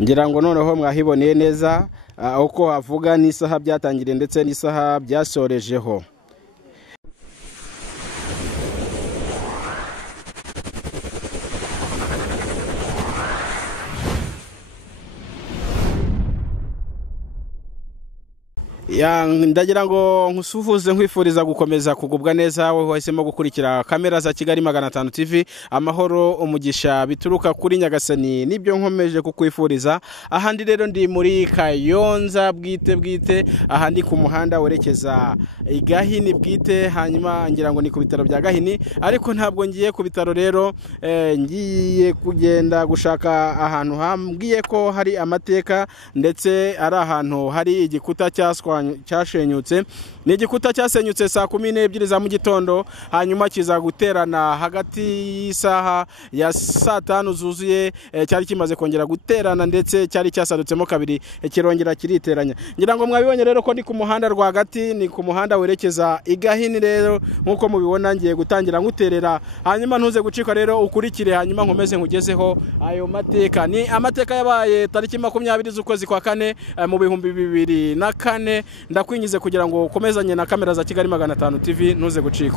ngira ngo noneho mwahiboneye neza uko havuga n'isaha byatangiriye ndetse n'isaha byasorejeho. Ndagira ngo nkusuhuze nkwifuriza gukomeza kugubwa neza wowe wahisemo gukurikira kamera za Kigali 500 TV. Amahoro umugisha bituruka kuri Nyagasani nibyo nkomeje kukwifuriza. Ahandi rero ndi muri Kayonza bwite ahandi ku muhanda werekeza Gahini bwite, hanyuma ngira ngo ni ku bitaro bya Gahini, ariko ntabwo ngiye ku bitaro rero ngiye kugenda gushaka ahantu hambwiye ko hari amateka ndetse ari ahantu hari igikuta cyashenyutse. Ni igikuta cyasenyutse saa 12 za mu gitondo, hanyuma kiza guterana hagati y'isaha ya saa 5 zuzuye, cyari kimaze kongera guterana ndetse cyari cyasadutsemo kabiri kirongera kiriteranya. Ngira ngo mwabibonye rero ko ndi ku muhanda rwagati, ni ku muhanda werekeza Igahini. Rero nkuko mubibona ngiye gutangira nguterera, hanyuma ntuze gucika rero ukurikire, hanyuma nkomeze nkugezeho ayo mateka. Ni amateka yabaye tariki 20 z'ukwezi kwa 4 mu 2024. Ndakwinyize kugira ngo ukomezanye na kamera za Kigali 500 TV ntuze gucika.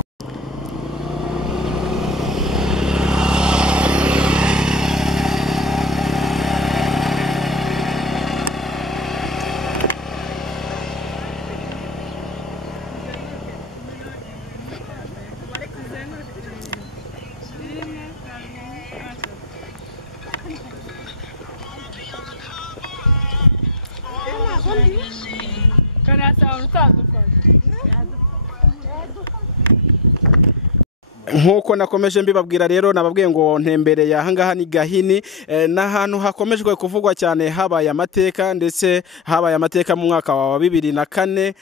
Nkuko nakomeje mbibabwira rero, nababwiye ngo ntembereye ahangaha ni Gahini, n'ahantu hakomejwe kuvugwa cyane habaye amateka, ndetse habaye amateka mu mwaka wa 2004.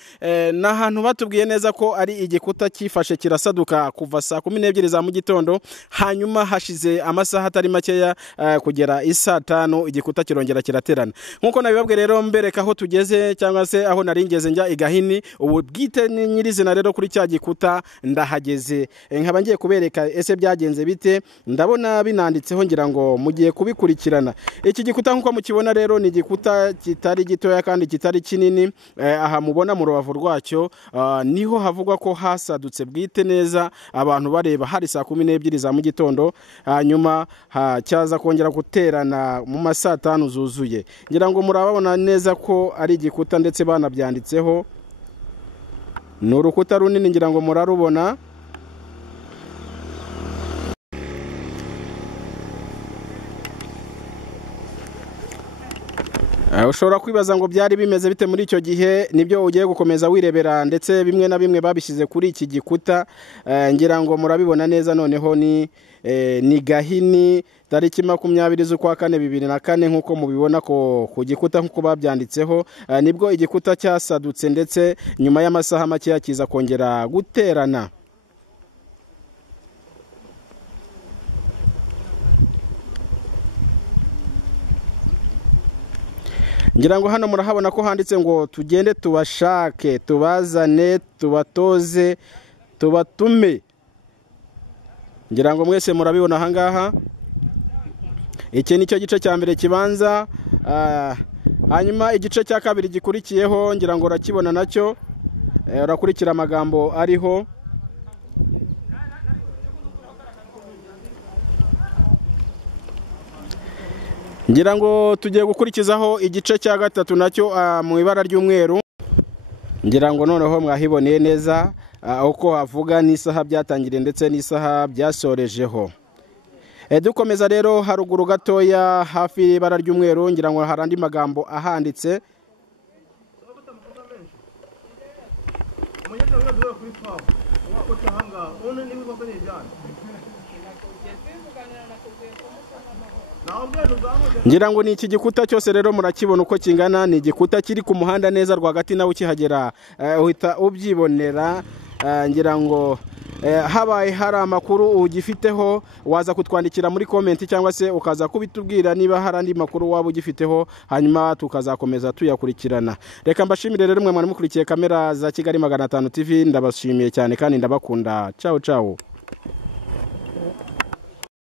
N'ahantu batubwiye neza ko ari igikuta cyifashe kirasaduka kuva saa 12 za mu gitondo, hanyuma hashize amasaha atari makeya kugera isaa 5 igikuta kirongera kiraterana. Nkuko nabibabwiye rero mbereka aho tugeze cyangwa se aho naringeze njya Igahini, ubu bwite nyirizina rero kuri cya gikuta ndahageze. Nkaba ngiye kubereka ese byagenze bite, ndabona binanditseho, ngira ngo mugiye kubikurikirana. Iki gikuta nkuko mukibona rero ni igikuta kitari gitoya kandi kitari kinini. Aha mubona mu rubavu rwacyo niho havugwa ko hasadutse bwite neza, abantu bareba hari saa 12 za mu gitondo, hanyuma cyaza kongera guterana mu masaa 5 zuzuye. Ngira ngo murababona neza ko ari igikuta ndetse banabyanditseho. Ni urukuta runini, ngira ngo murarubona. Ushobora kwibaza ngo byari bimeze bite muri icyo gihe, nibyo ugiye gukomeza wirebera, ndetse bimwe na bimwe babishyize kuri iki gikuta. Ngira ngo murabibona neza. Noneho ni Gahini tariki 20 z'ukwa 4 2004 nkuko mubibona ko ku gikuta nkuko babyanditseho. Nibwo igikuta cyasadutse ndetse nyuma y'amasaha make kiza kongera guterana. Ngira ngo hano murahabona ko handitse ngo tugende tubashake, tubazane, tubatoze, tubatume. Ngira ngo mwese murabibona ahangaha. Iki nicyo gice cya mbere kibanza, hanyuma igice cya kabiri gikurikiyeho ngira ngo urakibona nacyo, urakurikira amagambo ariho. Ngira ngo tugiye gukurikizaho igice cya gatatu nacyo mu ibara ry'umweru. Ngira ngo noneho mwahiboneye neza uko havuga n'isaha byatangiriye ndetse n'isaha byasorejeho. Dukomeza rero haruguru gatoya hafi y'ibara ry'umweru, ngira ngo hari andi magambo ahanditse. Ngira ngo ni iki gikuta cyose rero murakibona uko kingana. Ni igikuta kiri ku muhanda neza rwagati, nawe ukihagera uhita ubyibonera. Ngira ngo habaye hari amakuru ugifiteho waza kutwandikira muri comment, cyangwa se ukaza kubitubwira niba hari andi makuru waba ugifiteho, hanyuma tukazakomeza tuyakurikirana. Reka mbashimire rero mwe mukurikiye kamera za Kigali 500 TV. Ndabashimiye cyane kandi ndabakunda. Ciao ciao.